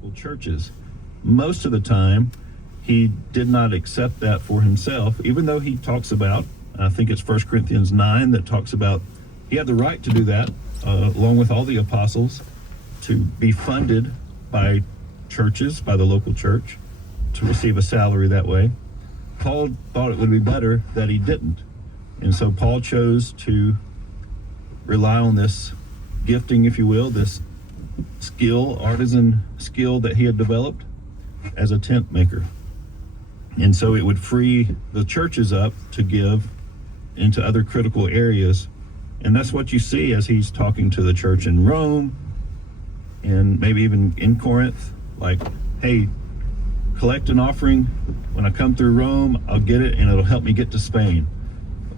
local churches. Most of the time, he did not accept that for himself, even though he talks about, I think it's 1 Corinthians 9 that talks about he had the right to do that, along with all the apostles, to be funded by churches, by the local church, to receive a salary that way. Paul thought it would be better that he didn't. And so Paul chose to rely on this gifting, if you will, this skill, artisan skill that he had developed as a tent maker. And so it would free the churches up to give into other critical areas. And that's what you see as he's talking to the church in Rome and maybe even in Corinth, like, hey, collect an offering. When I come through Rome, I'll get it and it'll help me get to Spain.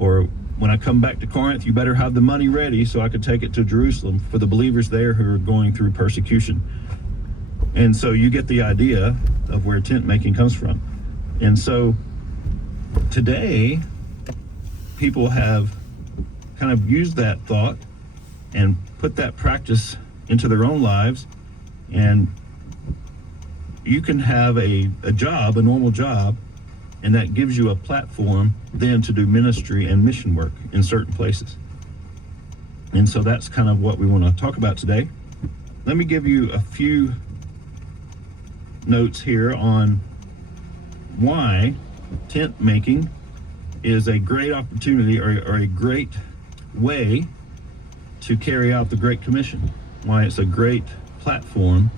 Or when I come back to Corinth, you better have the money ready so I could take it to Jerusalem for the believers there who are going through persecution. And so you get the idea of where tent making comes from. And so today, people have kind of used that thought and put that practice into their own lives. And you can have a job, a normal job, and that gives you a platform then to do ministry and mission work in certain places. And so that's kind of what we want to talk about today. Let me give you a few notes here on why tent making is a great opportunity or a great way to carry out the Great Commission, why it's a great platform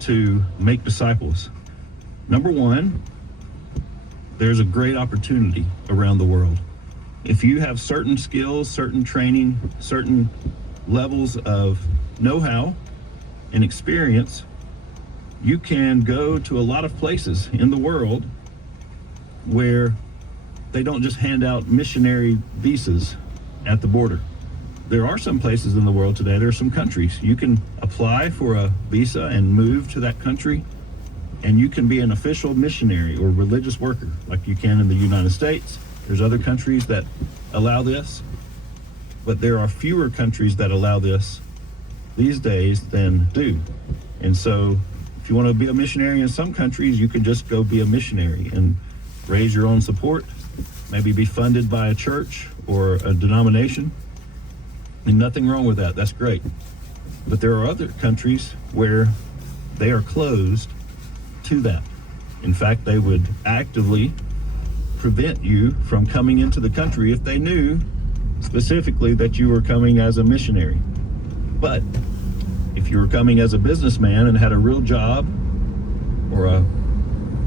to make disciples. Number one, there's a great opportunity around the world. If you have certain skills, certain training, certain levels of know-how and experience, you can go to a lot of places in the world where they don't just hand out missionary visas at the border. There are some places in the world today, there are some countries, you can apply for a visa and move to that country, and you can be an official missionary or religious worker like you can in the United States. There's other countries that allow this, but there are fewer countries that allow this these days than do. And so if you want to be a missionary in some countries, you can just go be a missionary and raise your own support, maybe be funded by a church or a denomination. And nothing wrong with that, that's great. But there are other countries where they are closed to that. In fact, they would actively prevent you from coming into the country if they knew specifically that you were coming as a missionary. But if you were coming as a businessman and had a real job, or a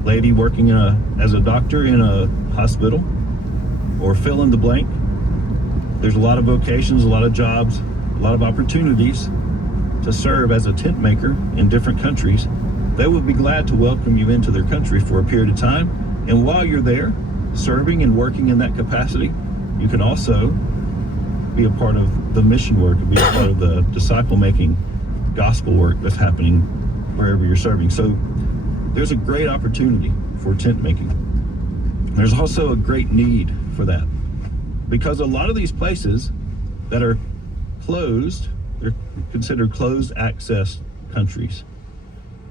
lady working as a doctor in a hospital, or fill in the blank, there's a lot of vocations, a lot of jobs, a lot of opportunities to serve as a tent maker in different countries. They will be glad to welcome you into their country for a period of time. And while you're there, serving and working in that capacity, you can also be a part of the mission work, be a part of the disciple-making gospel work that's happening wherever you're serving. So there's a great opportunity for tent making. There's also a great need for that, because a lot of these places that are closed, they're considered closed access countries.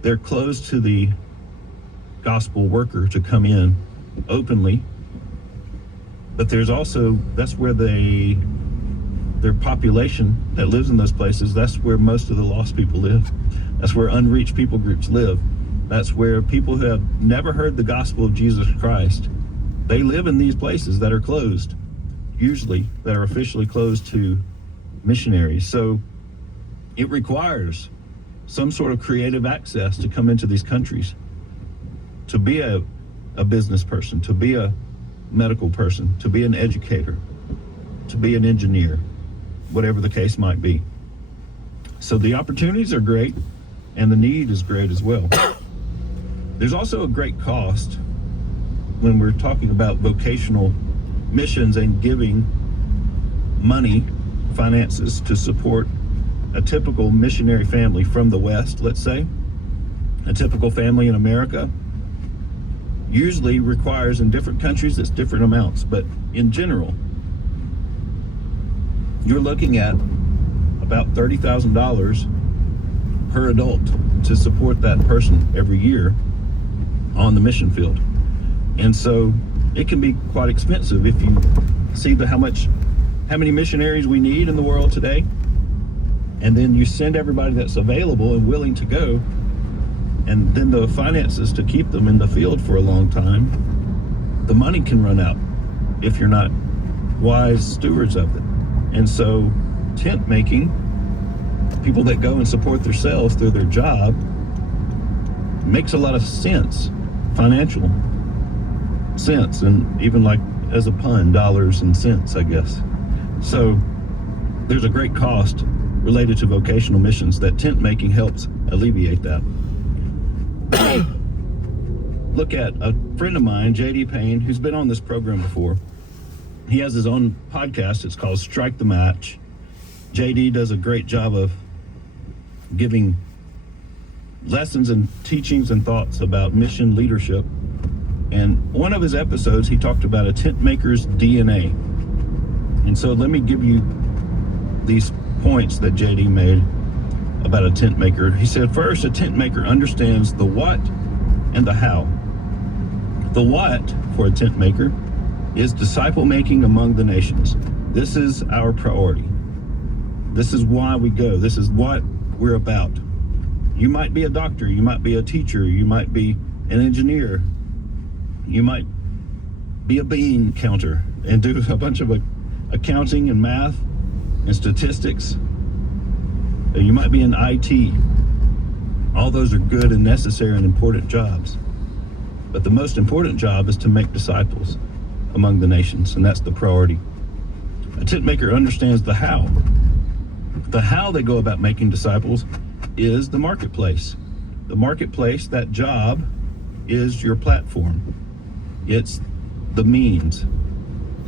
They're closed to the gospel worker to come in openly, but there's also, that's where their population that lives in those places, that's where most of the lost people live. That's where unreached people groups live. That's where people who have never heard the gospel of Jesus Christ, they live in these places that are closed, usually that are officially closed to missionaries. So it requires some sort of creative access to come into these countries, to be a business person, to be a medical person, to be an educator, to be an engineer, whatever the case might be. So the opportunities are great, and the need is great as well. There's also a great cost when we're talking about vocational missions and giving money, finances to support a typical missionary family from the West, let's say. A typical family in America usually requires, in different countries, it's different amounts, but in general, you're looking at about $30,000 per adult to support that person every year on the mission field. And so it can be quite expensive if you see how many missionaries we need in the world today, and then you send everybody that's available and willing to go, and then the finances to keep them in the field for a long time. The money can run out if you're not wise stewards of it. And so tent making, people that go and support themselves through their job, makes a lot of sense, financial sense, and even like as a pun, dollars and cents, I guess. So there's a great cost related to vocational missions that tent making helps alleviate that. Look at a friend of mine, JD Payne, who's been on this program before. He has his own podcast. It's called Strike the Match. JD does a great job of giving lessons and teachings and thoughts about mission leadership. And one of his episodes, he talked about a tent maker's DNA. And so let me give you these points that JD made about a tent maker. He said, first, a tent maker understands the what and the how. The what for a tent maker is disciple making among the nations. This is our priority. This is why we go. This is what we're about. You might be a doctor, you might be a teacher, you might be an engineer, you might be a bean counter and do a bunch of accounting and math and statistics. You might be in IT. All those are good and necessary and important jobs. But the most important job is to make disciples among the nations, and that's the priority. A tent maker understands the how. The how they go about making disciples is the marketplace. The marketplace, that job, is your platform. It's the means.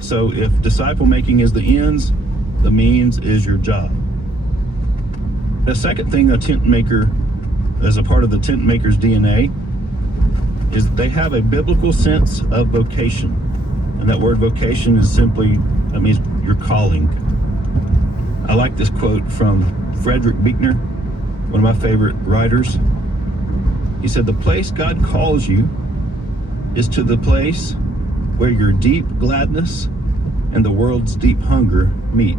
So if disciple making is the ends, the means is your job. The second thing a tent maker, as a part of the tent maker's DNA, is they have a biblical sense of vocation. And that word vocation is simply, that means your calling. I like this quote from Frederick Buechner, one of my favorite writers. He said, the place God calls you is to the place where your deep gladness and the world's deep hunger meet.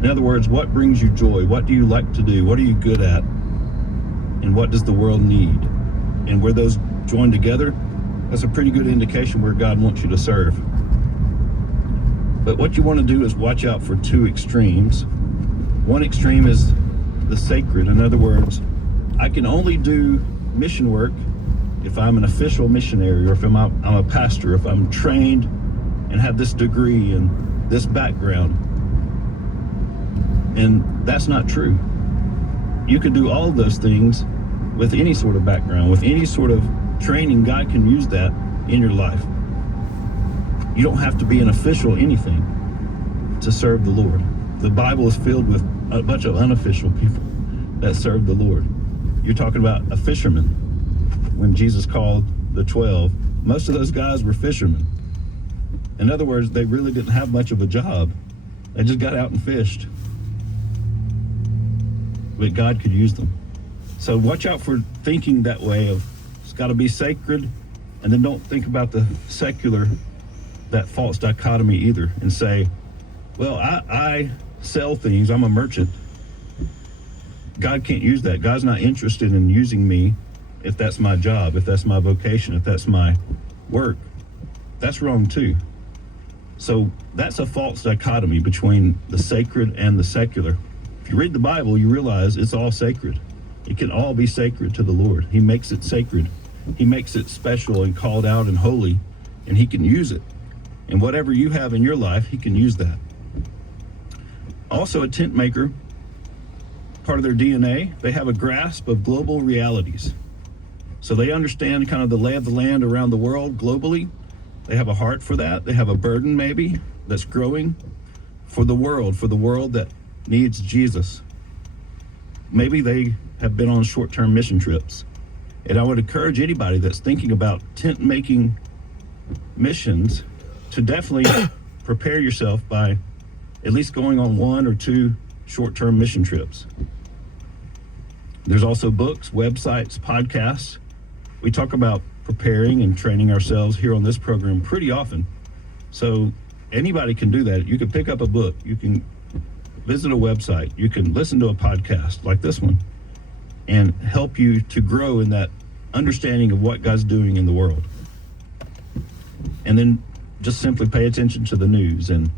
In other words, what brings you joy? What do you like to do? What are you good at? And what does the world need? And where those join together, that's a pretty good indication where God wants you to serve. But what you want to do is watch out for two extremes. One extreme is the sacred. In other words, I can only do mission work if I'm an official missionary, or if I'm a pastor, if I'm trained and have this degree and this background. And that's not true. You can do all of those things with any sort of background, with any sort of training. God can use that in your life. You don't have to be an official anything to serve the Lord. The Bible is filled with a bunch of unofficial people that serve the Lord. You're talking about a fisherman. When Jesus called the 12, most of those guys were fishermen. In other words, they really didn't have much of a job. They just got out and fished. But God could use them. So watch out for thinking that way of it's got to be sacred, and then don't think about the secular, that false dichotomy either, and say, well, I sell things, I'm a merchant. God can't use that. God's not interested in using me if that's my job, if that's my vocation, if that's my work. That's wrong too. So that's a false dichotomy between the sacred and the secular. If you read the Bible, you realize it's all sacred. It can all be sacred to the Lord. He makes it sacred. He makes it special and called out and holy, and he can use it. And whatever you have in your life, he can use that. Also, a tent maker, part of their DNA, they have a grasp of global realities. So they understand kind of the lay of the land around the world globally. They have a heart for that. They have a burden maybe that's growing for the world that needs Jesus. Maybe they have been on short-term mission trips. And I would encourage anybody that's thinking about tent making missions to definitely prepare yourself by at least going on one or two short-term mission trips. There's also books, websites, podcasts. We talk about preparing and training ourselves here on this program pretty often. So anybody can do that. You can pick up a book. You can visit a website. You can listen to a podcast like this one and help you to grow in that understanding of what God's doing in the world. And then just simply pay attention to the news and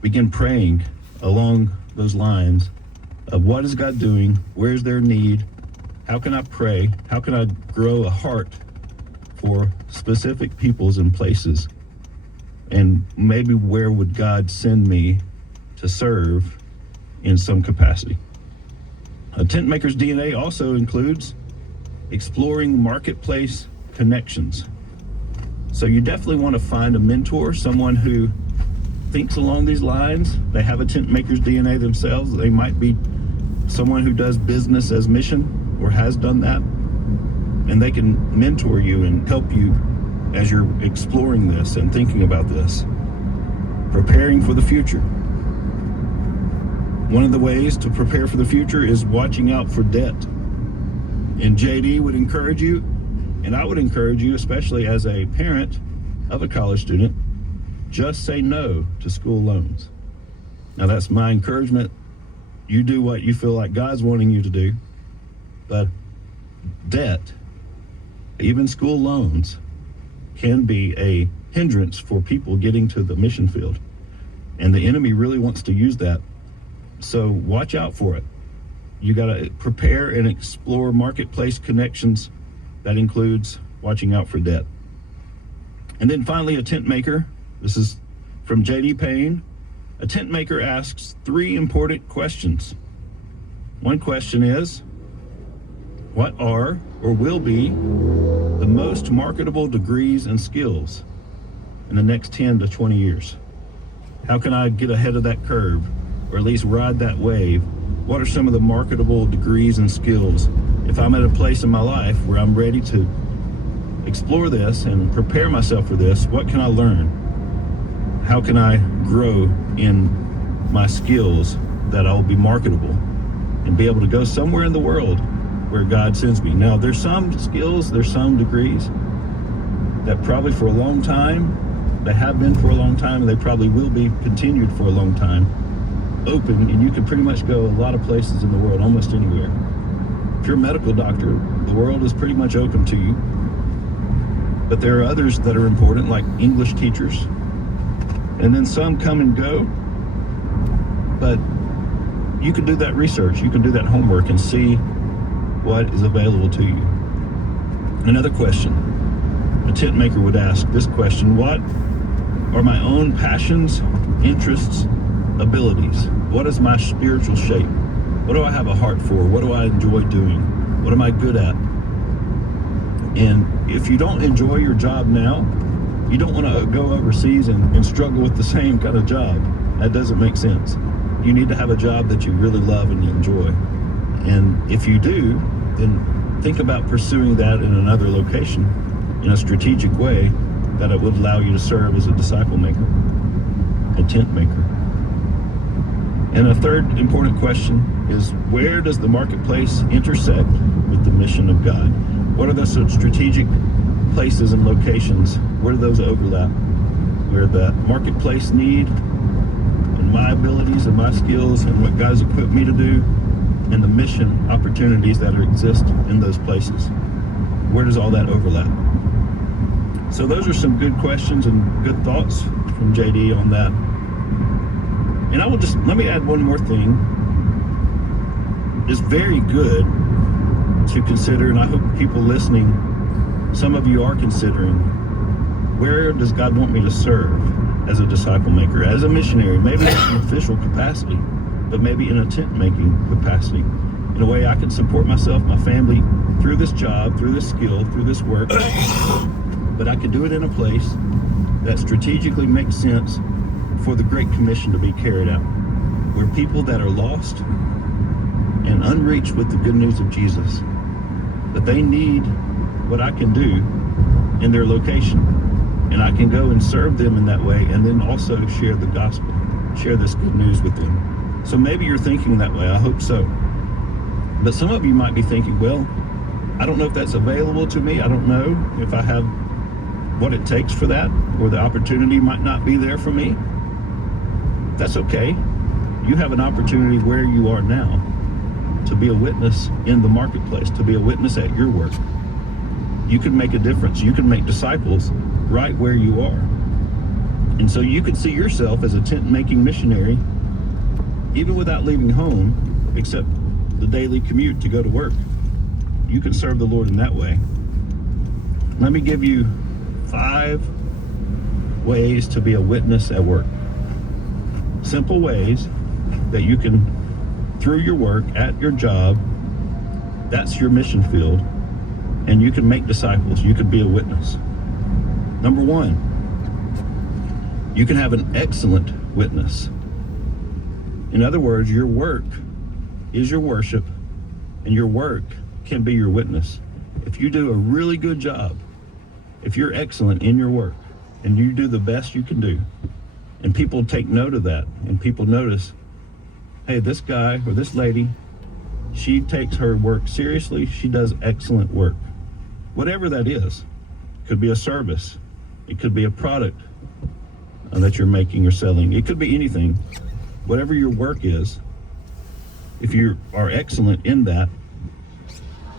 begin praying along those lines of what is God doing? Where's their need? How can I pray? How can I grow a heart for specific peoples and places? And maybe where would God send me to serve in some capacity? A tent maker's DNA also includes exploring marketplace connections. So you definitely want to find a mentor, someone who thinks along these lines. They have a tent maker's DNA themselves. They might be someone who does business as mission or has done that. And they can mentor you and help you as you're exploring this and thinking about this. Preparing for the future. One of the ways to prepare for the future is watching out for debt. And JD would encourage you, and I would encourage you, especially as a parent of a college student, just say no to school loans. Now that's my encouragement. You do what you feel like God's wanting you to do. But debt, even school loans, can be a hindrance for people getting to the mission field. And the enemy really wants to use that. So watch out for it. You got to prepare and explore marketplace connections. That includes watching out for debt. And then finally, a tent maker. This is from J.D. Payne. A tent maker asks 3 important questions. One question is, what are or will be the most marketable degrees and skills in the next 10 to 20 years? How can I get ahead of that curve, or at least ride that wave? What are some of the marketable degrees and skills? If I'm at a place in my life where I'm ready to explore this and prepare myself for this, what can I learn? How can I grow in my skills that I'll be marketable and be able to go somewhere in the world where God sends me? Now, there's some skills, there's some degrees that probably for a long time, they have been for a long time, and they probably will be continued for a long time, open, and you can pretty much go a lot of places in the world, almost anywhere. If you're a medical doctor, the world is pretty much open to you. But there are others that are important, like English teachers. And then some come and go. But you can do that research, you can do that homework and see what is available to you. Another question, a tent maker would ask this question: what are my own passions, interests, abilities? What is my spiritual shape? What do I have a heart for? What do I enjoy doing? What am I good at? And if you don't enjoy your job now, you don't want to go overseas and struggle with the same kind of job. That doesn't make sense. You need to have a job that you really love and you enjoy. And if you do, then think about pursuing that in another location in a strategic way that it would allow you to serve as a disciple maker, a tent maker. And a third important question is, where does the marketplace intersect with the mission of God? What are the strategic places and locations? Where do those overlap? Where the marketplace need and my abilities and my skills and what God's equipped me to do, and the mission opportunities that exist in those places. Where does all that overlap? So those are some good questions and good thoughts from JD on that. And let me add one more thing. It's very good to consider, and I hope people listening, some of you are considering, where does God want me to serve as a disciple maker, as a missionary, maybe in an official capacity, but maybe in a tent making capacity, in a way I can support myself, my family, through this job, through this skill, through this work, but I can do it in a place that strategically makes sense for the Great Commission to be carried out, where people that are lost and unreached with the good news of Jesus, but they need what I can do in their location, and I can go and serve them in that way, and then also share the gospel, share this good news with them. So maybe you're thinking that way. I hope so. But some of you might be thinking, well, I don't know if that's available to me. I don't know if I have what it takes for that, or the opportunity might not be there for me. That's okay. You have an opportunity where you are now to be a witness in the marketplace, to be a witness at your work. You can make a difference. You can make disciples right where you are. And so you can see yourself as a tent-making missionary, even without leaving home, except the daily commute to go to work. You can serve the Lord in that way. Let me give you 5 ways to be a witness at work. Simple ways that you can, through your work, at your job, that's your mission field, and you can make disciples. You can be a witness. Number 1, you can have an excellent witness. In other words, your work is your worship, and your work can be your witness. If you do a really good job, if you're excellent in your work, and you do the best you can do, and people take note of that, and people notice, hey, this guy or this lady, she takes her work seriously, she does excellent work. Whatever that is, it could be a service, it could be a product that you're making or selling, it could be anything. Whatever your work is, if you are excellent in that,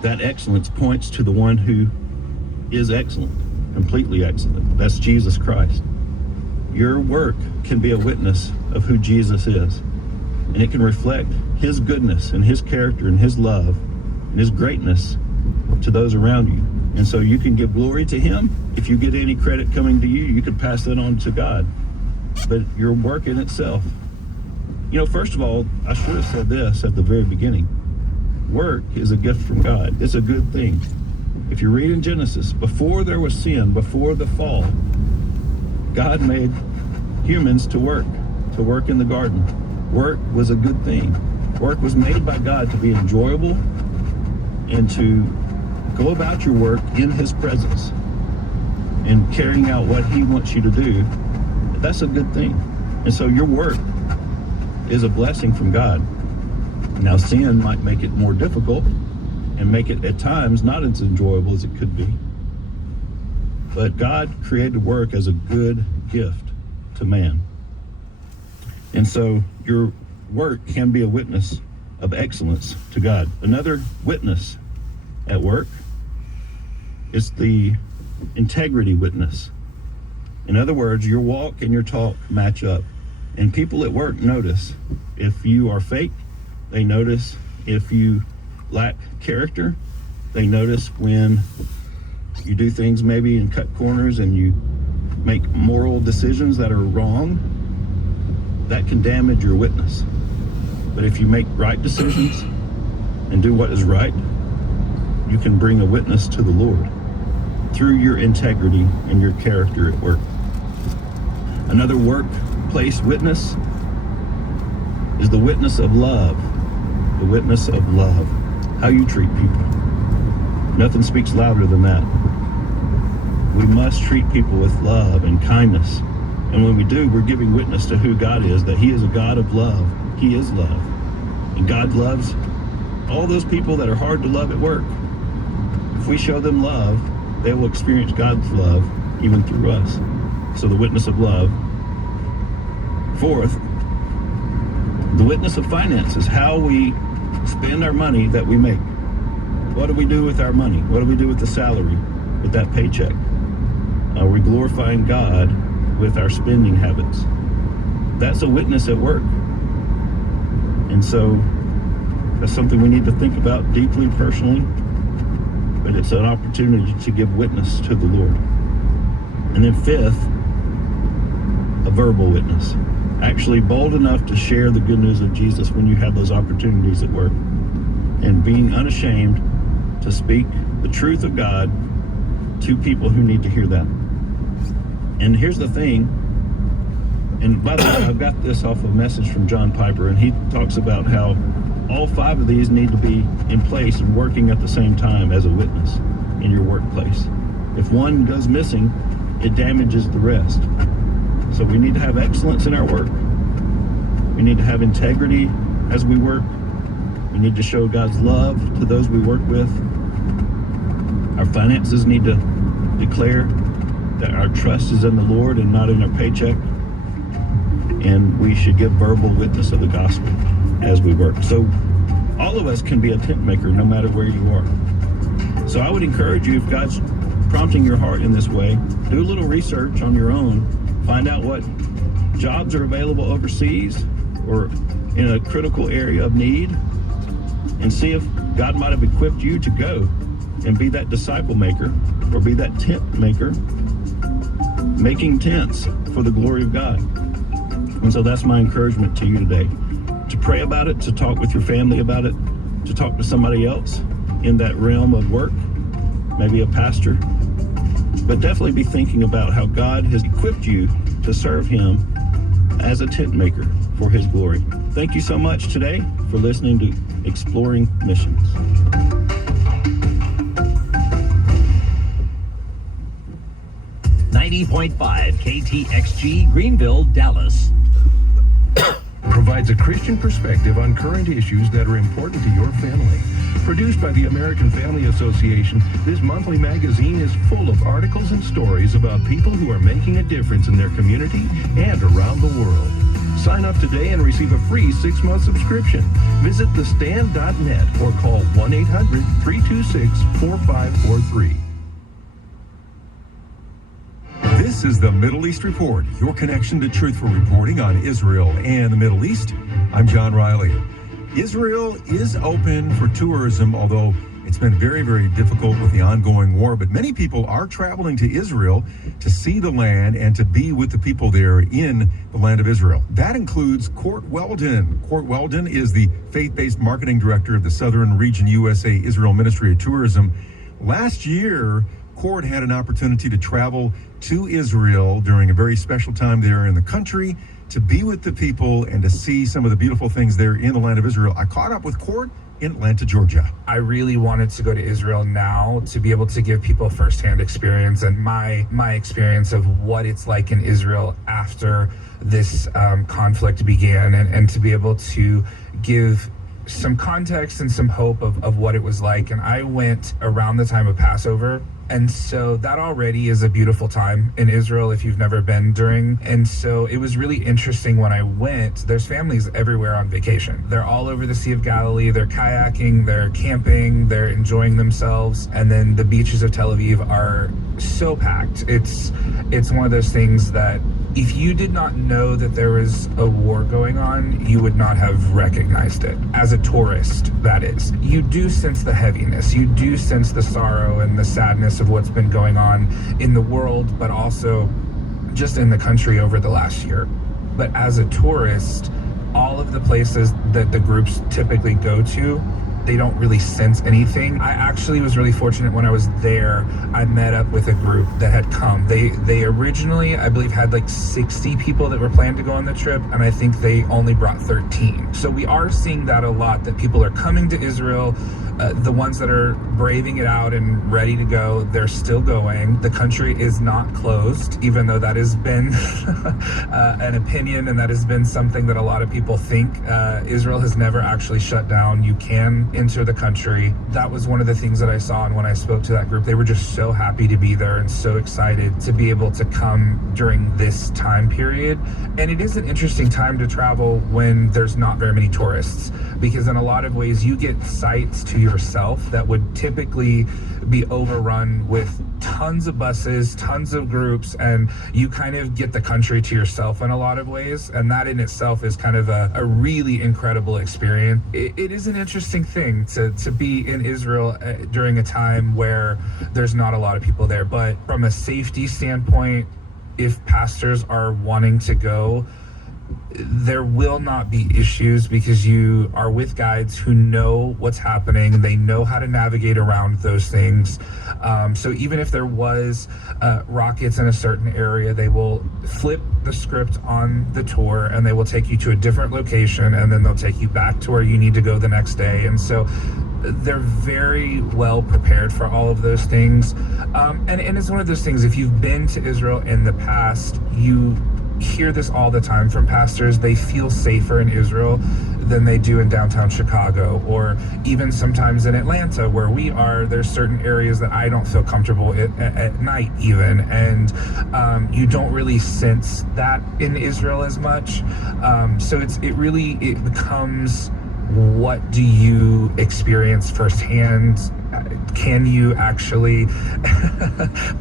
that excellence points to the one who is excellent, completely excellent. That's Jesus Christ. Your work can be a witness of who Jesus is, and it can reflect his goodness and his character and his love and his greatness to those around you. And so you can give glory to him. If you get any credit coming to you, you can pass that on to God. But your work in itself, first of all, I should have said this at the very beginning. Work is a gift from God. It's a good thing. If you read in Genesis, before there was sin, before the fall, God made humans to work in the garden. Work was a good thing. Work was made by God to be enjoyable and to go about your work in his presence and carrying out what he wants you to do. That's a good thing. And so your work is a blessing from God. Now, sin might make it more difficult and make it at times not as enjoyable as it could be. But God created work as a good gift to man. And so your work can be a witness of excellence to God. Another witness at work is the integrity witness. In other words, your walk and your talk match up. And people at work notice if you are fake. They notice if you lack character. They notice when you do things maybe and cut corners and you make moral decisions that are wrong. That can damage your witness. But if you make right decisions and do what is right, you can bring a witness to the Lord through your integrity and your character at work. Another workplace witness is the witness of love. The witness of love. How you treat people. Nothing speaks louder than that. We must treat people with love and kindness. And when we do, we're giving witness to who God is, that he is a God of love. He is love. And God loves all those people that are hard to love at work. If we show them love, they will experience God's love even through us. So the witness of love. 4th, the witness of finances, how we spend our money that we make. What do we do with our money? What do we do with the salary, with that paycheck? Are we glorifying God with our spending habits? That's a witness at work. And so that's something we need to think about deeply personally, but it's an opportunity to give witness to the Lord. And then 5th, a verbal witness. Actually bold enough to share the good news of Jesus when you have those opportunities at work, and being unashamed to speak the truth of God to people who need to hear that. And here's the thing, and by the way, I've got this off a message from John Piper, and he talks about how all 5 of these need to be in place and working at the same time as a witness in your workplace. If one goes missing, it damages the rest. So we need to have excellence in our work. We need to have integrity as we work. We We need to show God's love to those we work with. Our finances need to declare that our trust is in the Lord and not in our paycheck. And we should give verbal witness of the gospel as we work. So all of us can be a tent maker no matter where you are. So I would encourage you, if God's prompting your heart in this way, do a little research on your own. Find out what jobs are available overseas or in a critical area of need, and see if God might have equipped you to go and be that disciple maker or be that tent maker, making tents for the glory of God. And so that's my encouragement to you today, to pray about it, to talk with your family about it, to talk to somebody else in that realm of work, maybe a pastor, but definitely be thinking about how God has equipped you to serve him as a tent maker for his glory. Thank you so much today for listening to Exploring Missions. .5 KTXG Greenville, Dallas. Provides a Christian perspective on current issues that are important to your family. Produced by the American Family Association, this monthly magazine is full of articles and stories about people who are making a difference in their community and around the world. Sign up today and receive a free 6-month subscription. Visit thestand.net or call 1-800-326-4543. This is the Middle East Report, your connection to truthful reporting on Israel and the Middle East. I'm John Riley. Israel is open for tourism, although it's been very, very difficult with the ongoing war. But many people are traveling to Israel to see the land and to be with the people there in the land of Israel. That includes Court Weldon. Court Weldon is the faith-based marketing director of the Southern Region USA Israel Ministry of Tourism. Last year, Court had an opportunity to travel to Israel during a very special time there in the country, to be with the people and to see some of the beautiful things there in the land of Israel. I caught up with Court in Atlanta, Georgia. I really wanted to go to Israel now to be able to give people a firsthand experience, and my experience of what it's like in Israel after this conflict began, and to be able to give some context and some hope of what it was like. And I went around the time of Passover. And so that already is a beautiful time in Israel if you've never been during. And so it was really interesting when I went. There's families everywhere on vacation. They're all over the Sea of Galilee. They're kayaking, they're camping, they're enjoying themselves. And then the beaches of Tel Aviv are so packed. It's one of those things that if you did not know that there was a war going on, you would not have recognized it. As a tourist, that is. You do sense the heaviness. You do sense the sorrow and the sadness of what's been going on in the world, but also just in the country over the last year. But as a tourist, all of the places that the groups typically go to, they don't really sense anything. I actually was really fortunate when I was there. I met up with a group that had come. They originally, I believe, had like 60 people that were planned to go on the trip, and I think they only brought 13. So we are seeing that a lot, that people are coming to Israel. The ones that are braving it out and ready to go, they're still going. The country is not closed, even though that has been an opinion, and that has been something that a lot of people think. Israel has never actually shut down. You can enter the country. That was one of the things that I saw, and when I spoke to that group, they were just so happy to be there and so excited to be able to come during this time period. And it is an interesting time to travel when there's not very many tourists, because in a lot of ways you get sites to yourself that would typically be overrun with tons of buses, tons of groups, and you kind of get the country to yourself in a lot of ways. And that in itself is kind of a really incredible experience. It is an interesting thing to be in Israel during a time where there's not a lot of people there. But from a safety standpoint, if pastors are wanting to go, there will not be issues, because you are with guides who know what's happening. They know how to navigate around those things. So even if there was rockets in a certain area, they will flip the script on the tour and they will take you to a different location, and then they'll take you back to where you need to go the next day. And so they're very well prepared for all of those things. And it's one of those things, if you've been to Israel in the past, you hear this all the time from pastors. They feel safer in Israel than they do in downtown Chicago, or even sometimes in Atlanta where we are. There's certain areas that I don't feel comfortable at night even, and you don't really sense that in Israel as much. So it becomes, what do you experience firsthand? Can you actually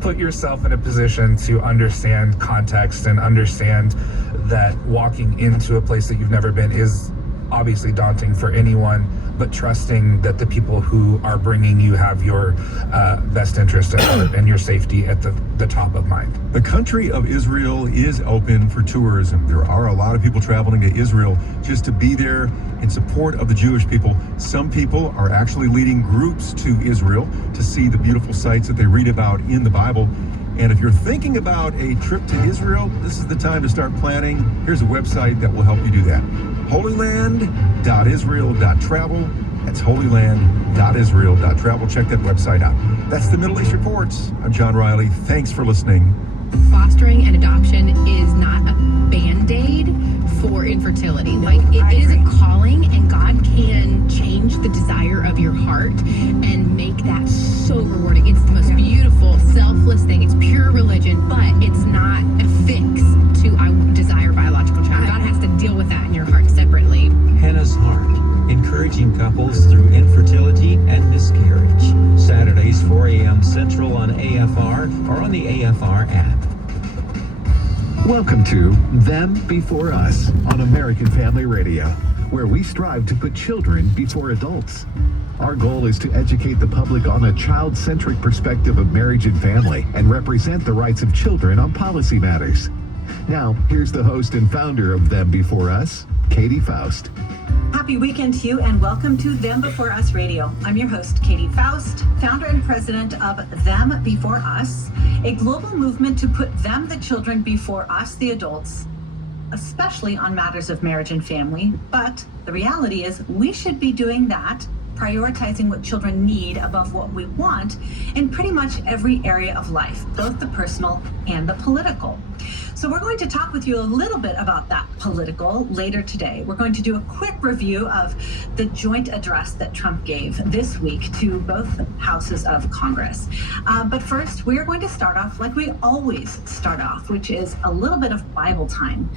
put yourself in a position to understand context and understand that walking into a place that you've never been is obviously daunting for anyone, but trusting that the people who are bringing you have your best interest and your safety at the top of mind. The country of Israel is open for tourism. There are a lot of people traveling to Israel just to be there in support of the Jewish people. Some people are actually leading groups to Israel to see the beautiful sights that they read about in the Bible. And if you're thinking about a trip to Israel, this is the time to start planning. Here's a website that will help you do that. holyland.israel.travel. That's holyland.israel.travel. Check that website out. That's the Middle East Reports. I'm John Riley. Thanks for listening. Fostering and adoption is not a Band-Aid for infertility. Like, it is a calling, and God can change the desire of your heart and make that so rewarding. It's the most beautiful, selfless thing. It's pure religion, but it's not a fix to I desire biological child. God has to deal with that in your heart separately. Hannah's Heart, encouraging couples through infertility and miscarriage. Saturdays, 4 a.m. Central on AFR or on the AFR app. Welcome to Them Before Us on American Family Radio, where we strive to put children before adults. Our goal is to educate the public on a child-centric perspective of marriage and family and represent the rights of children on policy matters. Now, here's the host and founder of Them Before Us, Katie Faust. Happy weekend to you, and welcome to Them Before Us Radio. I'm your host, Katie Faust, founder and president of Them Before Us, a global movement to put them, the children, before us, the adults, especially on matters of marriage and family. But the reality is we should be doing that, prioritizing what children need above what we want in pretty much every area of life, both the personal and the political. So we're going to talk with you a little bit about that political later today. We're going to do a quick review of the joint address that Trump gave this week to both houses of Congress. But first, we are going to start off like we always start off, which is a little bit of Bible time.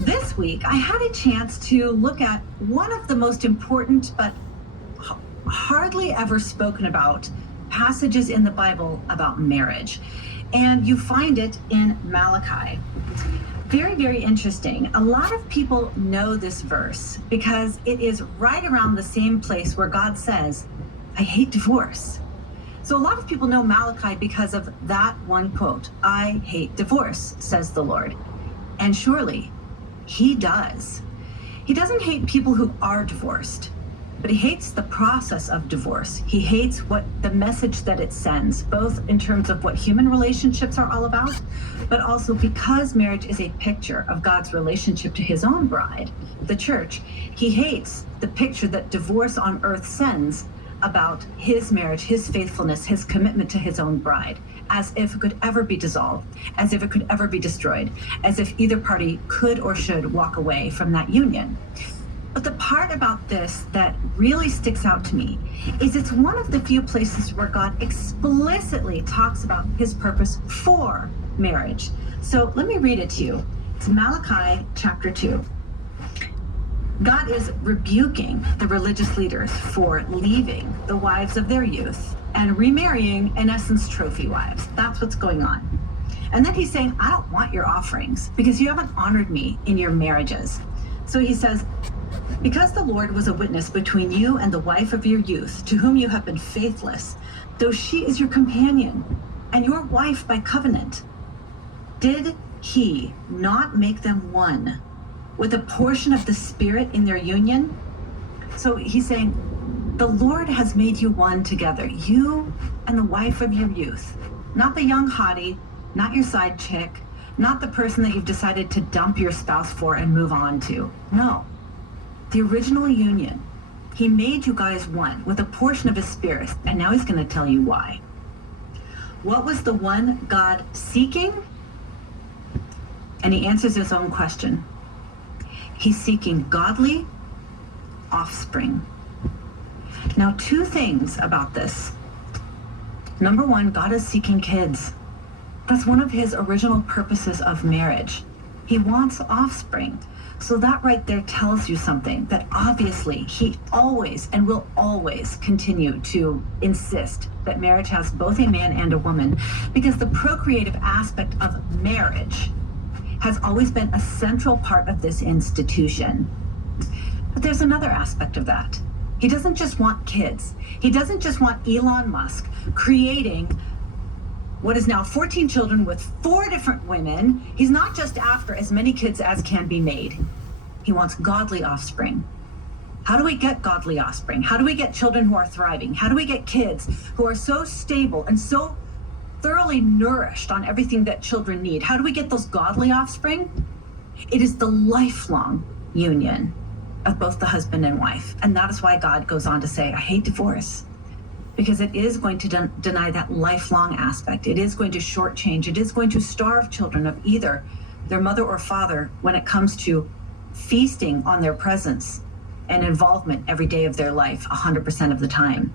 This week, I had a chance to look at one of the most important but hardly ever spoken about passages in the Bible about marriage. And you find it in Malachi. Very, very interesting. A lot of people know this verse because it is right around the same place where God says, I hate divorce. So a lot of people know Malachi because of that one quote, I hate divorce, says the Lord. And surely he does. He doesn't hate people who are divorced, but he hates the process of divorce. He hates what the message that it sends, both in terms of what human relationships are all about, but also because marriage is a picture of God's relationship to his own bride, the church. He hates the picture that divorce on earth sends about his marriage, his faithfulness, his commitment to his own bride, as if it could ever be dissolved, as if it could ever be destroyed, as if either party could or should walk away from that union. But the part about this that really sticks out to me is it's one of the few places where God explicitly talks about his purpose for marriage. So let me read it to you. It's Malachi chapter 2. God is rebuking the religious leaders for leaving the wives of their youth and remarrying, in essence, trophy wives. That's what's going on. And then he's saying, I don't want your offerings because you haven't honored me in your marriages. So he says, because the Lord was a witness between you and the wife of your youth, to whom you have been faithless, though she is your companion and your wife by covenant, did he not make them one with a portion of the Spirit in their union? So he's saying, the Lord has made you one together, you and the wife of your youth, not the young hottie, not your side chick, not the person that you've decided to dump your spouse for and move on to. No. The original union, he made you guys one with a portion of his Spirit, and now he's going to tell you why. What was the one God seeking And he answers his own question. He's seeking godly offspring. Now, two things about this. Number one, God is seeking kids. That's one of his original purposes of marriage. He wants offspring. So that right there tells you something, that obviously he always and will always continue to insist that marriage has both a man and a woman, because the procreative aspect of marriage has always been a central part of this institution. But there's another aspect of that. He doesn't just want kids. He doesn't just want Elon Musk creating what is now 14 children with 4 different women. He's not just after as many kids as can be made. He wants godly offspring. How do we get godly offspring? How do we get children who are thriving? How do we get kids who are so stable and so thoroughly nourished on everything that children need? How do we get those godly offspring? It is the lifelong union of both the husband and wife. And that is why God goes on to say, I hate divorce. Because it is going to deny that lifelong aspect. It is going to shortchange. It is going to starve children of either their mother or father when it comes to feasting on their presence and involvement every day of their life, 100% of the time.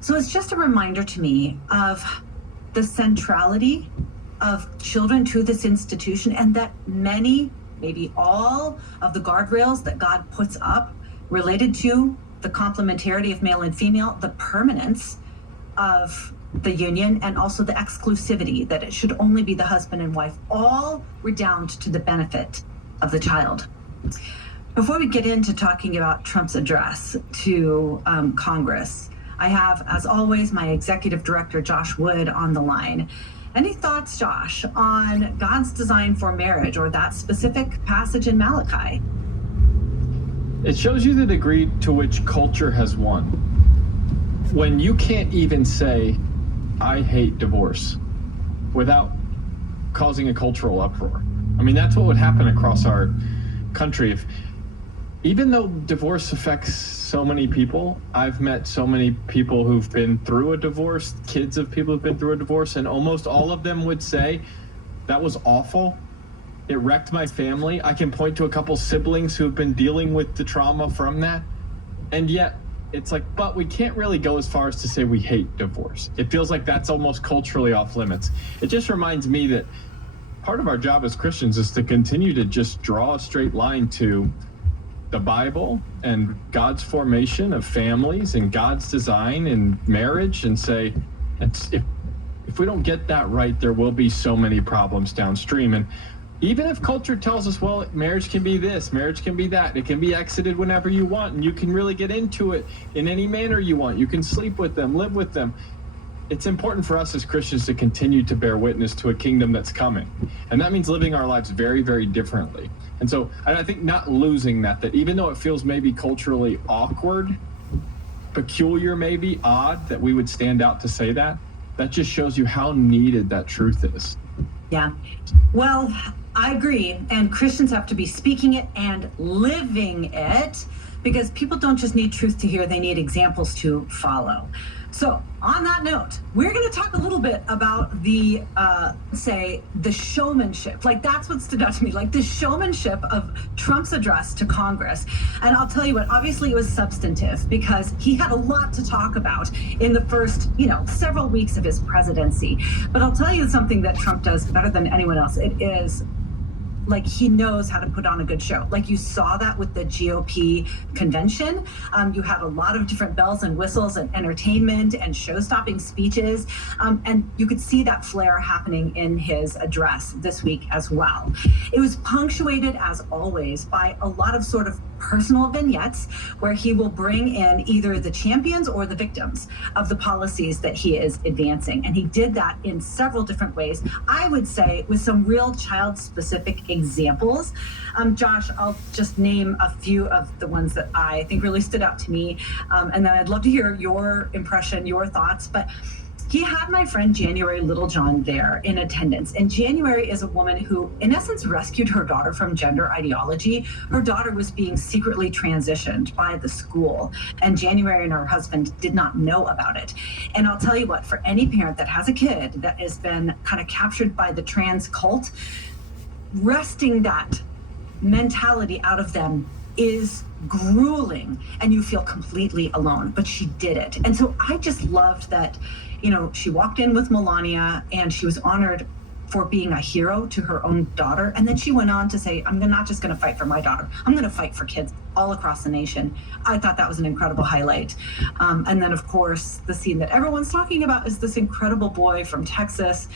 So it's just a reminder to me of the centrality of children to this institution, and that many, maybe all of the guardrails that God puts up related to the complementarity of male and female, the permanence of the union, and also the exclusivity, that it should only be the husband and wife, all redound to the benefit of the child. Before we get into talking about Trump's address to Congress, I have, as always, my executive director, Josh Wood, on the line. Any thoughts, Josh, on God's design for marriage, or that specific passage in Malachi? It shows you the degree to which culture has won. When you can't even say, I hate divorce, without causing a cultural uproar. I mean, that's what would happen across our country. Even though divorce affects so many people, I've met so many people who've been through a divorce, kids of people who've been through a divorce, and almost all of them would say, that was awful. It wrecked my family. I can point to a couple siblings who've been dealing with the trauma from that. And yet it's like, but we can't really go as far as to say we hate divorce. It feels like that's almost culturally off limits. It just reminds me that part of our job as Christians is to continue to just draw a straight line to the Bible and God's formation of families and God's design in marriage, and say, if we don't get that right, there will be so many problems downstream. And even if culture tells us, well, marriage can be this, marriage can be that, it can be exited whenever you want, and you can really get into it in any manner you want. You can sleep with them, live with them. It's important for us as Christians to continue to bear witness to a kingdom that's coming. And that means living our lives very, very differently. And so I think not losing that even though it feels maybe culturally awkward, peculiar, maybe odd that we would stand out to say that just shows you how needed that truth is. Yeah. Well, I agree. And Christians have to be speaking it and living it, because people don't just need truth to hear, they need examples to follow. So on that note, we're going to talk a little bit about the showmanship. Like, that's what stood out to me, like the showmanship of Trump's address to Congress. And I'll tell you what, obviously it was substantive, because he had a lot to talk about in the first, several weeks of his presidency. But I'll tell you something that Trump does better than anyone else. It is like, he knows how to put on a good show. Like, you saw that with the GOP convention. You had a lot of different bells and whistles and entertainment and show-stopping speeches. And you could see that flair happening in his address this week as well. It was punctuated, as always, by a lot of sort of personal vignettes where he will bring in either the champions or the victims of the policies that he is advancing. And he did that in several different ways, I would say, with some real child-specific examples. Josh, I'll just name a few of the ones that I think really stood out to me. And then I'd love to hear your impression, your thoughts. But he had my friend January Littlejohn there in attendance. And January is a woman who, in essence, rescued her daughter from gender ideology. Her daughter was being secretly transitioned by the school, and January and her husband did not know about it. And I'll tell you what, for any parent that has a kid that has been kind of captured by the trans cult, wresting that mentality out of them is grueling, and you feel completely alone, but she did it. And so I just loved that, she walked in with Melania and she was honored for being a hero to her own daughter. And then she went on to say, I'm not just going to fight for my daughter, I'm going to fight for kids all across the nation. I thought that was an incredible highlight. And then, of course, the scene that everyone's talking about is this incredible boy from Texas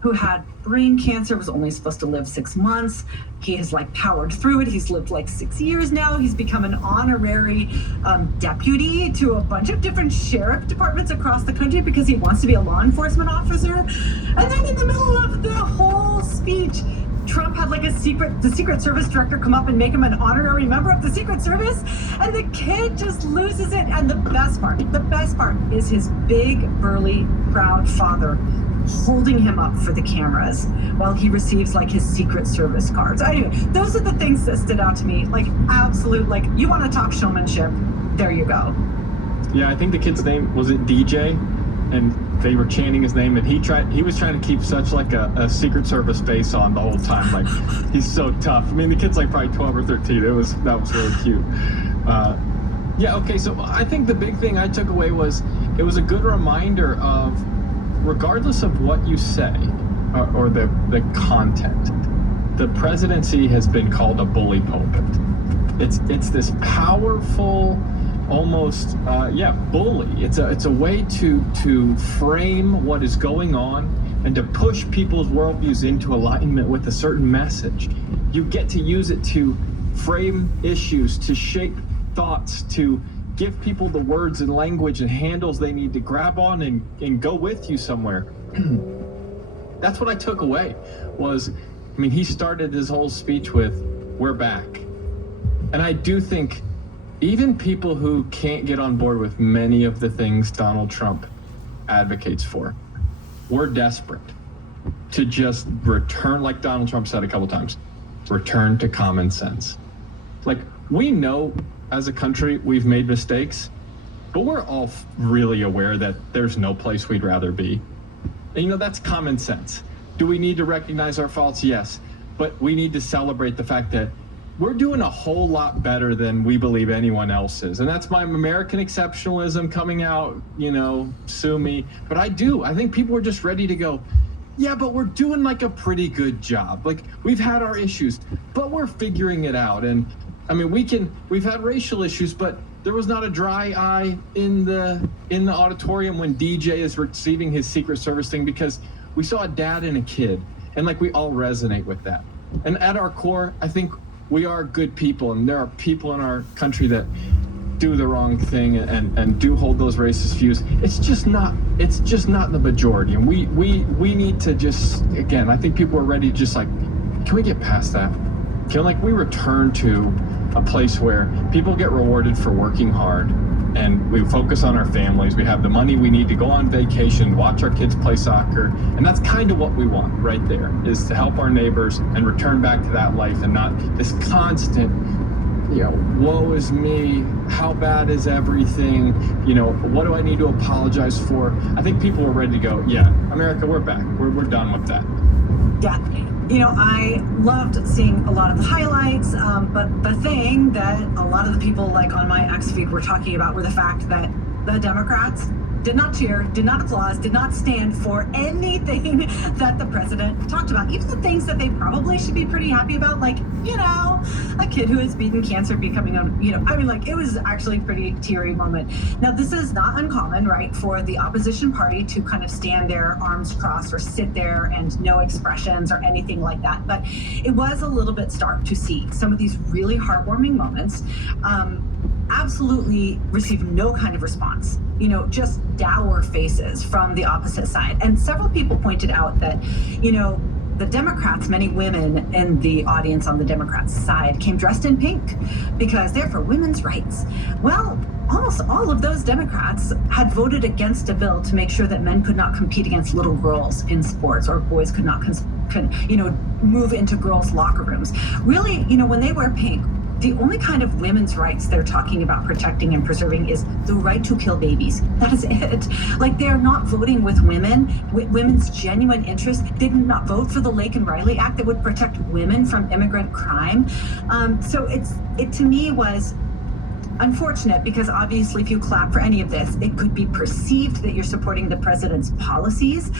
who had brain cancer, was only supposed to live 6 months. He has powered through it. He's lived 6 years now. He's become an honorary deputy to a bunch of different sheriff departments across the country because he wants to be a law enforcement officer. And then in the middle of the whole speech, Trump had the Secret Service director come up and make him an honorary member of the Secret Service, and the kid just loses it. And the best part is his big, burly, proud father holding him up for the cameras while he receives his Secret Service cards. Anyway, those are the things that stood out to me. Absolute, you want to talk showmanship, there you go. Yeah, I think the kid's name, was it DJ? And they were chanting his name, and he was trying to keep such a Secret Service face on the whole time. He's so tough. I mean, the kid's probably 12 or 13. That was really cute. Yeah, okay, so I think the big thing I took away was it was a good reminder of, regardless of what you say or the content, the presidency has been called a bully pulpit. It's this powerful, almost bully. It's a way to frame what is going on and to push people's worldviews into alignment with a certain message. You get to use it to frame issues, to shape thoughts, to give people the words and language and handles they need to grab on and go with you somewhere. That's what I took away was, he started his whole speech with, "We're back." And I do think even people who can't get on board with many of the things Donald Trump advocates for, we're desperate to just return, like Donald Trump said a couple times, return to common sense. We know as a country we've made mistakes, but we're all really aware that there's no place we'd rather be. And that's common sense. Do we need to recognize our faults? Yes. But we need to celebrate the fact that we're doing a whole lot better than we believe anyone else is. And that's my American exceptionalism coming out, sue me. But I think people are just ready to go, yeah, but we're doing a pretty good job. We've had our issues, but we're figuring it out. And we've had racial issues, but there was not a dry eye in the auditorium when DJ is receiving his Secret Service thing, because we saw a dad and a kid, and we all resonate with that. And at our core, I think we are good people, and there are people in our country that do the wrong thing and do hold those racist views. It's just not the majority. And we need to just, again, I think people are ready to just can we get past that? Can we return to a place where people get rewarded for working hard, and we focus on our families. We have the money we need to go on vacation, watch our kids play soccer. And that's kind of what we want right there, is to help our neighbors and return back to that life, and not this constant, woe is me, how bad is everything, what do I need to apologize for? I think people are ready to go, yeah, America, we're back. We're done with that. Yeah. I loved seeing a lot of the highlights, but the thing that a lot of the people on my X feed were talking about were the fact that the Democrats did not cheer, did not applaud, did not stand for anything that the president talked about. Even the things that they probably should be pretty happy about, a kid who has beaten cancer becoming it was actually a pretty teary moment. Now, this is not uncommon, right, for the opposition party to kind of stand there, arms crossed, or sit there and no expressions or anything like that. But it was a little bit stark to see some of these really heartwarming moments absolutely receive no kind of response, just dour faces from the opposite side. And several people pointed out that, the Democrats, many women in the audience on the Democrats' side came dressed in pink because they're for women's rights. Well, almost all of those Democrats had voted against a bill to make sure that men could not compete against little girls in sports, or boys could not move into girls' locker rooms. Really, when they wear pink, the only kind of women's rights they're talking about protecting and preserving is the right to kill babies. That is it. Like, they're not voting with women, women's genuine interest. They did not vote for the Lake and Riley Act that would protect women from immigrant crime. So it to me was unfortunate, because obviously if you clap for any of this, it could be perceived that you're supporting the president's policies.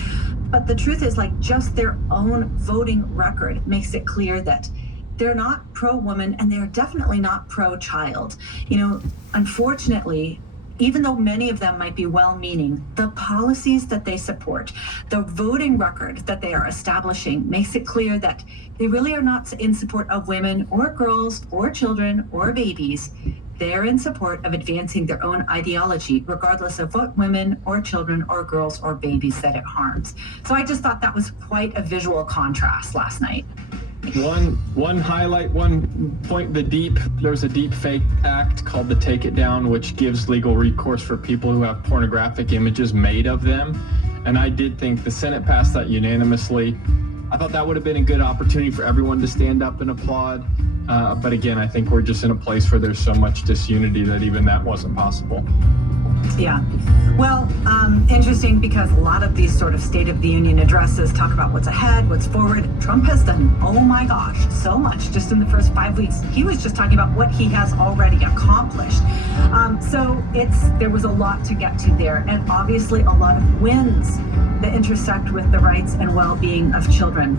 But the truth is, like, just their own voting record makes it clear that they're not pro-woman, and they're definitely not pro-child. You know, unfortunately, even though many of them might be well-meaning, the policies that they support, the voting record that they are establishing makes it clear that they really are not in support of women or girls or children or babies. They're in support of advancing their own ideology, regardless of what women or children or girls or babies that it harms. So I just thought that was quite a visual contrast last night. One highlight, one point, there's a deep fake act called the Take It Down, which gives legal recourse for people who have pornographic images made of them. And I did think the Senate passed that unanimously. I thought that would have been a good opportunity for everyone to stand up and applaud. But again, I think we're just in a place where there's so much disunity that even that wasn't possible. Yeah. Well, interesting, because a lot of these sort of State of the Union addresses talk about what's ahead, what's forward. Trump has done, oh my gosh, so much just in the first 5 weeks. He was just talking about what he has already accomplished. So there was a lot to get to there, and obviously a lot of wins that intersect with the rights and well-being of children.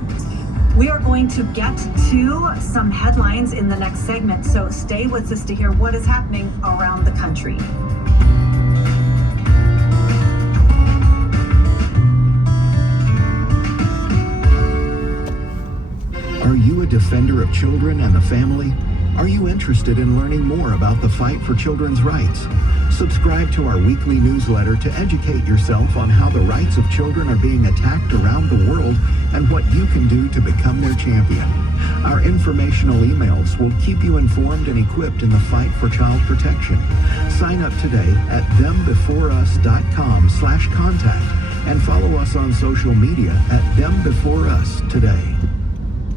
We are going to get to some headlines in the next segment, so stay with us to hear what is happening around the country. Are you a defender of children and the family? Are you interested in learning more about the fight for children's rights? Subscribe to our weekly newsletter to educate yourself on how the rights of children are being attacked around the world and what you can do to become their champion. Our informational emails will keep you informed and equipped in the fight for child protection. Sign up today at thembeforeus.com/contact and follow us on social media at thembeforeus.today.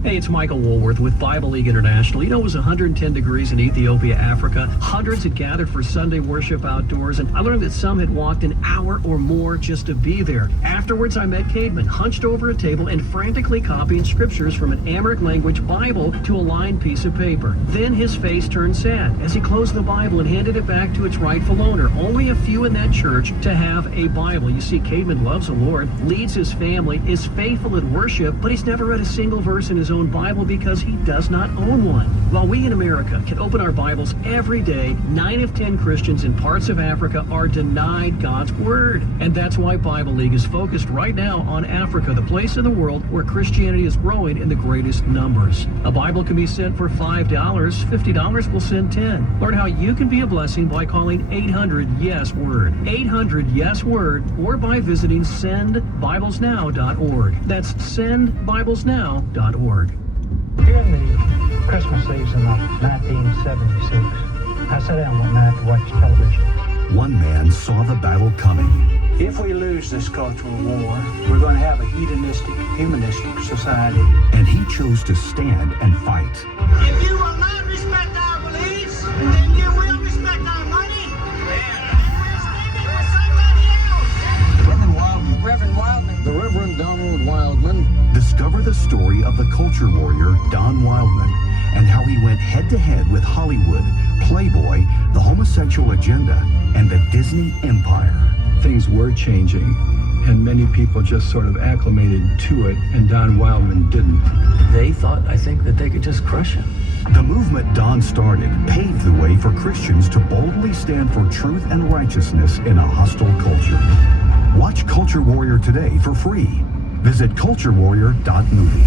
Hey, it's Michael Woolworth with Bible League International. You know, it was 110 degrees in Ethiopia, Africa. Hundreds had gathered for Sunday worship outdoors, and I learned that some had walked an hour or more just to be there. Afterwards, I met Cademan, hunched over a table and frantically copying scriptures from an Amharic language Bible to a lined piece of paper. Then his face turned sad as he closed the Bible and handed it back to its rightful owner. Only a few in that church to have a Bible. You see, Cademan loves the Lord, leads his family, is faithful in worship, but he's never read a single verse in his own Bible because he does not own one. While we in America can open our Bibles every day, 9 of 10 Christians in parts of Africa are denied God's Word. And that's why Bible League is focused right now on Africa, the place in the world where Christianity is growing in the greatest numbers. A Bible can be sent for $5. $50 will send 10. Learn how you can be a blessing by calling 800-YES-WORD. 800-YES-WORD, or by visiting sendbiblesnow.org. That's sendbiblesnow.org. During the Christmas season of 1976, I sat down one night to watch television. One man saw the battle coming. If we lose this cultural war, we're going to have a hedonistic, humanistic society. And he chose to stand and fight. If you will not respect our beliefs, then you will respect our money. And we'll spend it for somebody else. Reverend Wildman. The Reverend Donald Wildman. Discover the story of the culture warrior Don Wildman and how he went head-to-head with Hollywood, Playboy, the homosexual agenda, and the Disney empire. Things were changing, and many people just sort of acclimated to it, and Don Wildman didn't. They thought, I think, that they could just crush him. The movement Don started paved the way for Christians to boldly stand for truth and righteousness in a hostile culture. Watch Culture Warrior today for free. Visit culturewarrior.movie.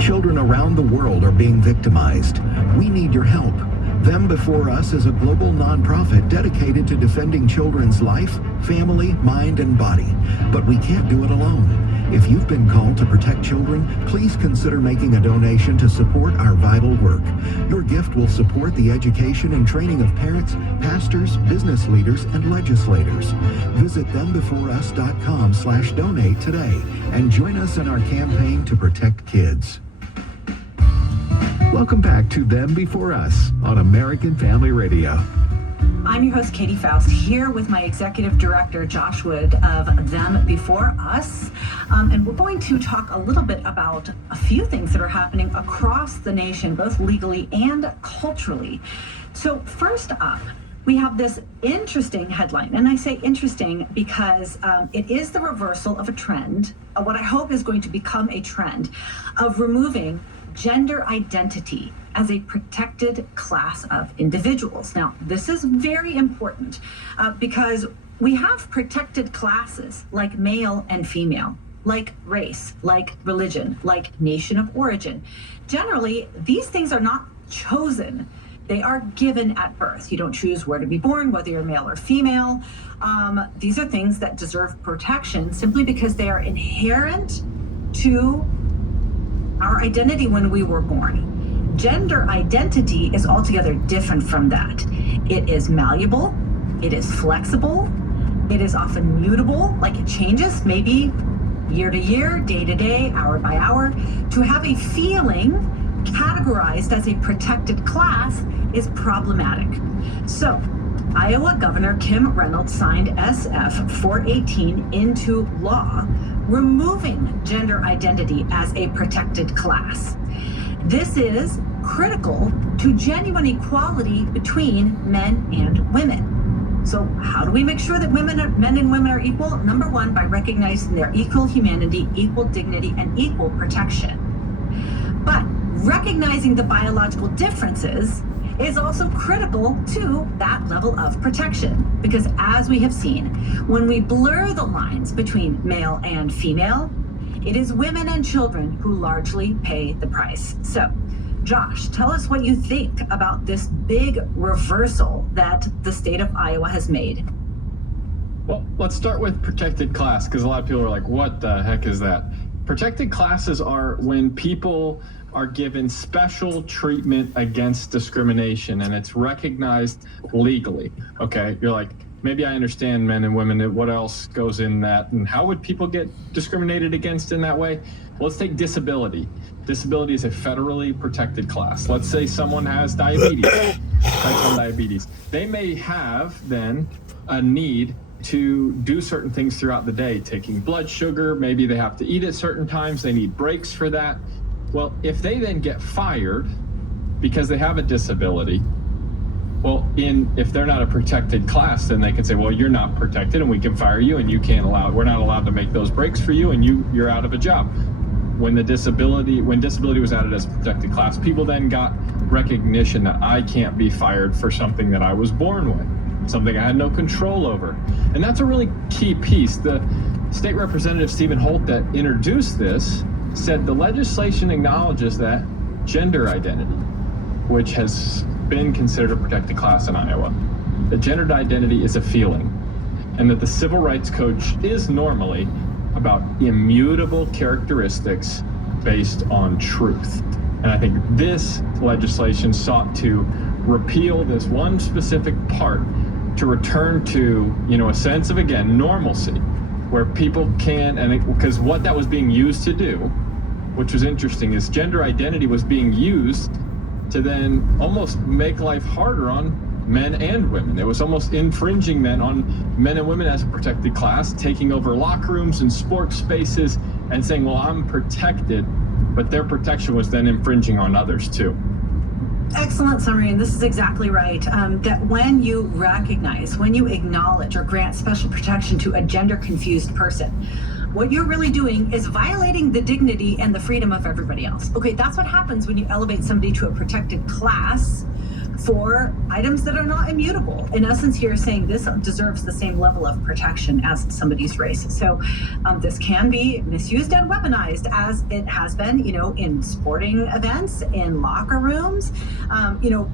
Children around the world are being victimized. We need your help. Them Before Us is a global nonprofit dedicated to defending children's life, family, mind, and body. But we can't do it alone. If you've been called to protect children, please consider making a donation to support our vital work. Your gift will support the education and training of parents, pastors, business leaders, and legislators. Visit thembeforeus.com/donate today and join us in our campaign to protect kids. Welcome back to Them Before Us on American Family Radio. I'm your host, Katie Faust, here with my executive director, Josh Wood of Them Before Us. And we're going to talk a little bit about a few things that are happening across the nation, both legally and culturally. So first up, we have this interesting headline, and I say interesting because it is the reversal of a trend, what I hope is going to become a trend, of removing gender identity as a protected class of individuals. Now, this is very important because we have protected classes like male and female, like race, like religion, like nation of origin. Generally, these things are not chosen. They are given at birth. You don't choose where to be born, whether you're male or female. These are things that deserve protection simply because they are inherent to our identity when we were born. Gender identity is altogether different from that. It is malleable, it is flexible, it is often mutable, like it changes, maybe year to year, day to day, hour by hour. To have a feeling categorized as a protected class is problematic. So, Iowa Governor Kim Reynolds signed SF 418 into law, removing gender identity as a protected class. This is critical to genuine equality between men and women. So how do we make sure that men and women are equal? Number one, by recognizing their equal humanity, equal dignity, and equal protection. But recognizing the biological differences is also critical to that level of protection. Because as we have seen, when we blur the lines between male and female, it is women and children who largely pay the price. So, Josh, tell us what you think about this big reversal that the state of Iowa has made. Well, let's start with protected class, because a lot of people are like, what the heck is that? Protected classes are when people are given special treatment against discrimination, and it's recognized legally. Okay, you're like, maybe I understand men and women, what else goes in that, and how would people get discriminated against in that way? Well, let's take disability. Disability is a federally protected class. Let's say someone has diabetes, type 1 diabetes. They may have then a need to do certain things throughout the day, taking blood sugar, maybe they have to eat at certain times, they need breaks for that. Well, if they then get fired because they have a disability, well, if they're not a protected class, then they can say, well, you're not protected and we can fire you and you can't we're not allowed to make those breaks for you and you're out of a job. When disability was added as a protected class, people then got recognition that I can't be fired for something that I was born with, something I had no control over. And that's a really key piece. The state representative, Stephen Holt, that introduced this, said the legislation acknowledges that gender identity, which has been considered a protected class in Iowa, that gendered identity is a feeling, and that the Civil Rights Code is normally about immutable characteristics based on truth. And I think this legislation sought to repeal this one specific part to return to, a sense of, again, normalcy, where people can, because what that was being used to do, which was interesting, is gender identity was being used to then almost make life harder on men and women. It was almost infringing then on men and women as a protected class, taking over locker rooms and sports spaces and saying, well, I'm protected, but their protection was then infringing on others too. Excellent summary, and this is exactly right. That when you recognize, when you acknowledge or grant special protection to a gender-confused person, what you're really doing is violating the dignity and the freedom of everybody else. Okay, that's what happens when you elevate somebody to a protected class for items that are not immutable. In essence, you're saying this deserves the same level of protection as somebody's race. So this can be misused and weaponized, as it has been, in sporting events, in locker rooms.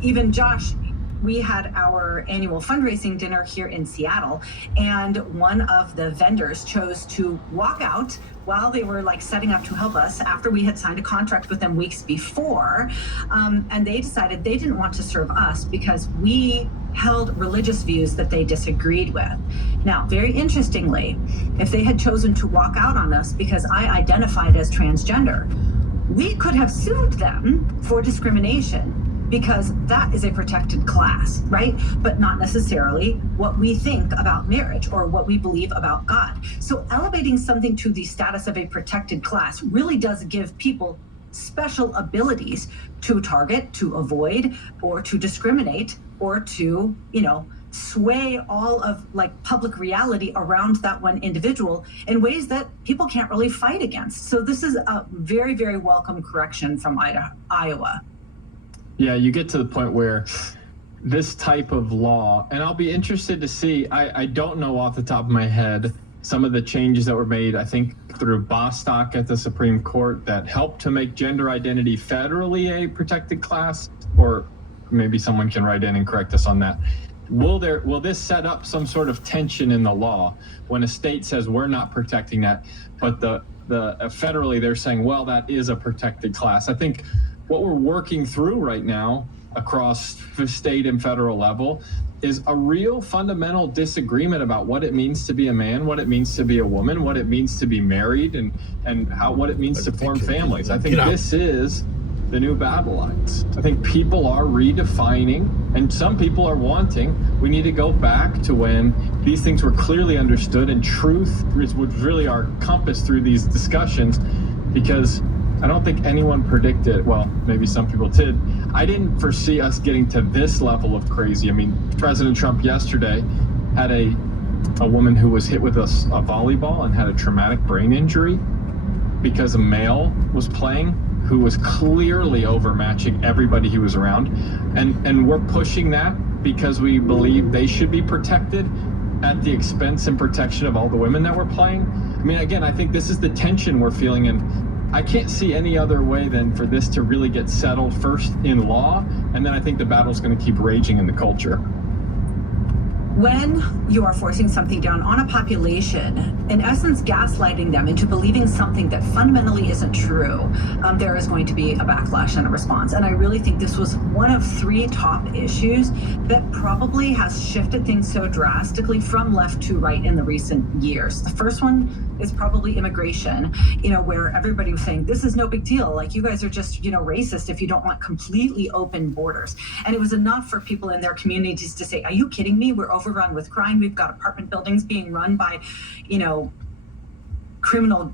Even Josh, we had our annual fundraising dinner here in Seattle, and one of the vendors chose to walk out while they were setting up to help us after we had signed a contract with them weeks before. And they decided they didn't want to serve us because we held religious views that they disagreed with. Now, very interestingly, if they had chosen to walk out on us because I identified as transgender, we could have sued them for discrimination because that is a protected class, right? But not necessarily what we think about marriage or what we believe about God. So elevating something to the status of a protected class really does give people special abilities to target, to avoid, or to discriminate, or to, sway all of like public reality around that one individual in ways that people can't really fight against. So this is a very, very welcome correction from Iowa. Yeah, you get to the point where this type of law, and I'll be interested to see, I don't know off the top of my head some of the changes that were made, I think through Bostock at the Supreme Court, that helped to make gender identity federally a protected class, or maybe someone can write in and correct us on that. Will this set up some sort of tension in the law when a state says we're not protecting that, but the federally they're saying, well, that is a protected class? I think what we're working through right now across the state and federal level is a real fundamental disagreement about what it means to be a man, what it means to be a woman, what it means to be married, and what it means to form families. I think this is the new battle lines. I think people are redefining, and some people are wanting, we need to go back to when these things were clearly understood and truth was really our compass through these discussions, because I don't think anyone predicted, well, maybe some people did. I didn't foresee us getting to this level of crazy. I mean, President Trump yesterday had a woman who was hit with a volleyball and had a traumatic brain injury because a male was playing who was clearly overmatching everybody he was around. And we're pushing that because we believe they should be protected at the expense and protection of all the women that we're playing. I mean, again, I think this is the tension we're feeling, and I can't see any other way than for this to really get settled first in law, and then I think the battle's going to keep raging in the culture. When you are forcing something down on a population, in essence gaslighting them into believing something that fundamentally isn't true, there is going to be a backlash and a response. And I really think this was one of 3 top issues that probably has shifted things so drastically from left to right in the recent years. The first one is probably immigration, where everybody was saying, this is no big deal. Like, you guys are just, racist if you don't want completely open borders. And it was enough for people in their communities to say, are you kidding me? We're overrun with crime. We've got apartment buildings being run by, criminal,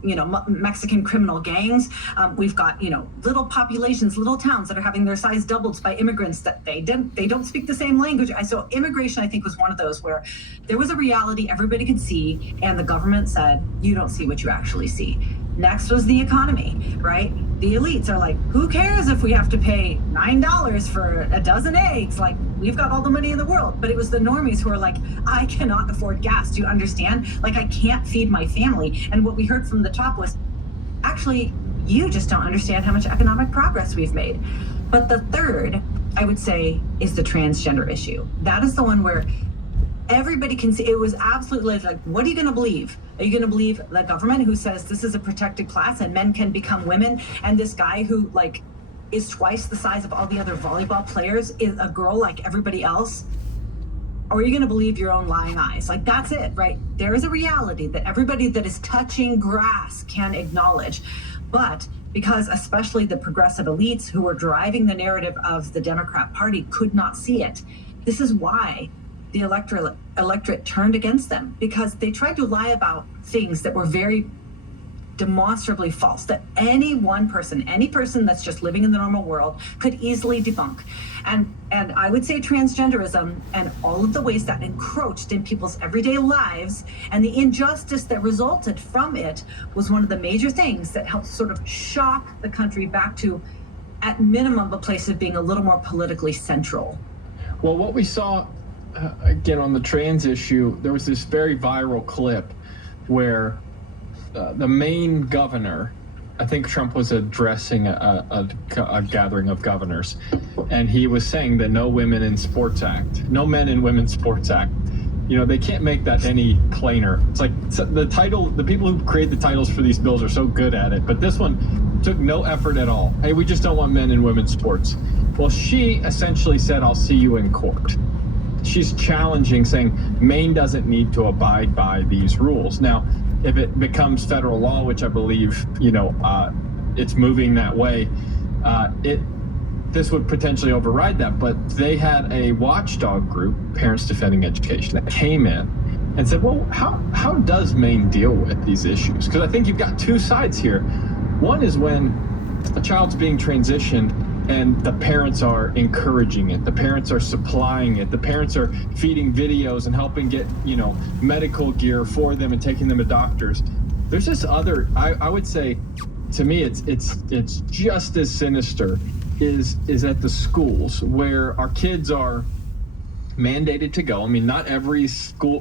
Mexican criminal gangs. We've got, little populations, little towns that are having their size doubled by immigrants that they don't speak the same language. So immigration, I think, was one of those where there was a reality everybody could see, and the government said, you don't see what you actually see. Next was the economy, right? The elites are like, who cares if we have to pay $9 for a dozen eggs? Like, we've got all the money in the world. But it was the normies who are like, I cannot afford gas. Do you understand? Like, I can't feed my family. And what we heard from the top was, actually, you just don't understand how much economic progress we've made. But the third, I would say, is the transgender issue. That is the one where everybody can see. It was absolutely like, what are you going to believe? Are you going to believe the government who says this is a protected class and men can become women, and this guy who is twice the size of all the other volleyball players is a girl like everybody else? Or are you going to believe your own lying eyes? Like, that's it, right? There is a reality that everybody that is touching grass can acknowledge. But because especially the progressive elites who were driving the narrative of the Democrat Party could not see it, this is why the electorate turned against them, because they tried to lie about things that were very demonstrably false, that any person that's just living in the normal world could easily debunk. And I would say transgenderism and all of the ways that encroached in people's everyday lives and the injustice that resulted from it was one of the major things that helped sort of shock the country back to, at minimum, a place of being a little more politically central. Well, what we saw again on the trans issue, there was this very viral clip where the Maine governor, I think Trump was addressing a gathering of governors, and he was saying the No Women in Sports Act, No Men in Women's Sports Act. They can't make that any plainer. It's like the title, the people who create the titles for these bills are so good at it, but this one took no effort at all. Hey, we just don't want men in women's sports. Well, she essentially said, I'll see you in court. She's challenging, saying Maine doesn't need to abide by these rules. Now, if it becomes federal law, which I believe, it's moving that way, this would potentially override that. But they had a watchdog group, Parents Defending Education, that came in and said, well, how does Maine deal with these issues? Because I think you've got two sides here. One is when a child's being transitioned and the parents are encouraging it, the parents are supplying it, the parents are feeding videos and helping get, medical gear for them and taking them to doctors. There's this other, I would say, to me, it's just as sinister is at the schools where our kids are mandated to go. I mean, not every school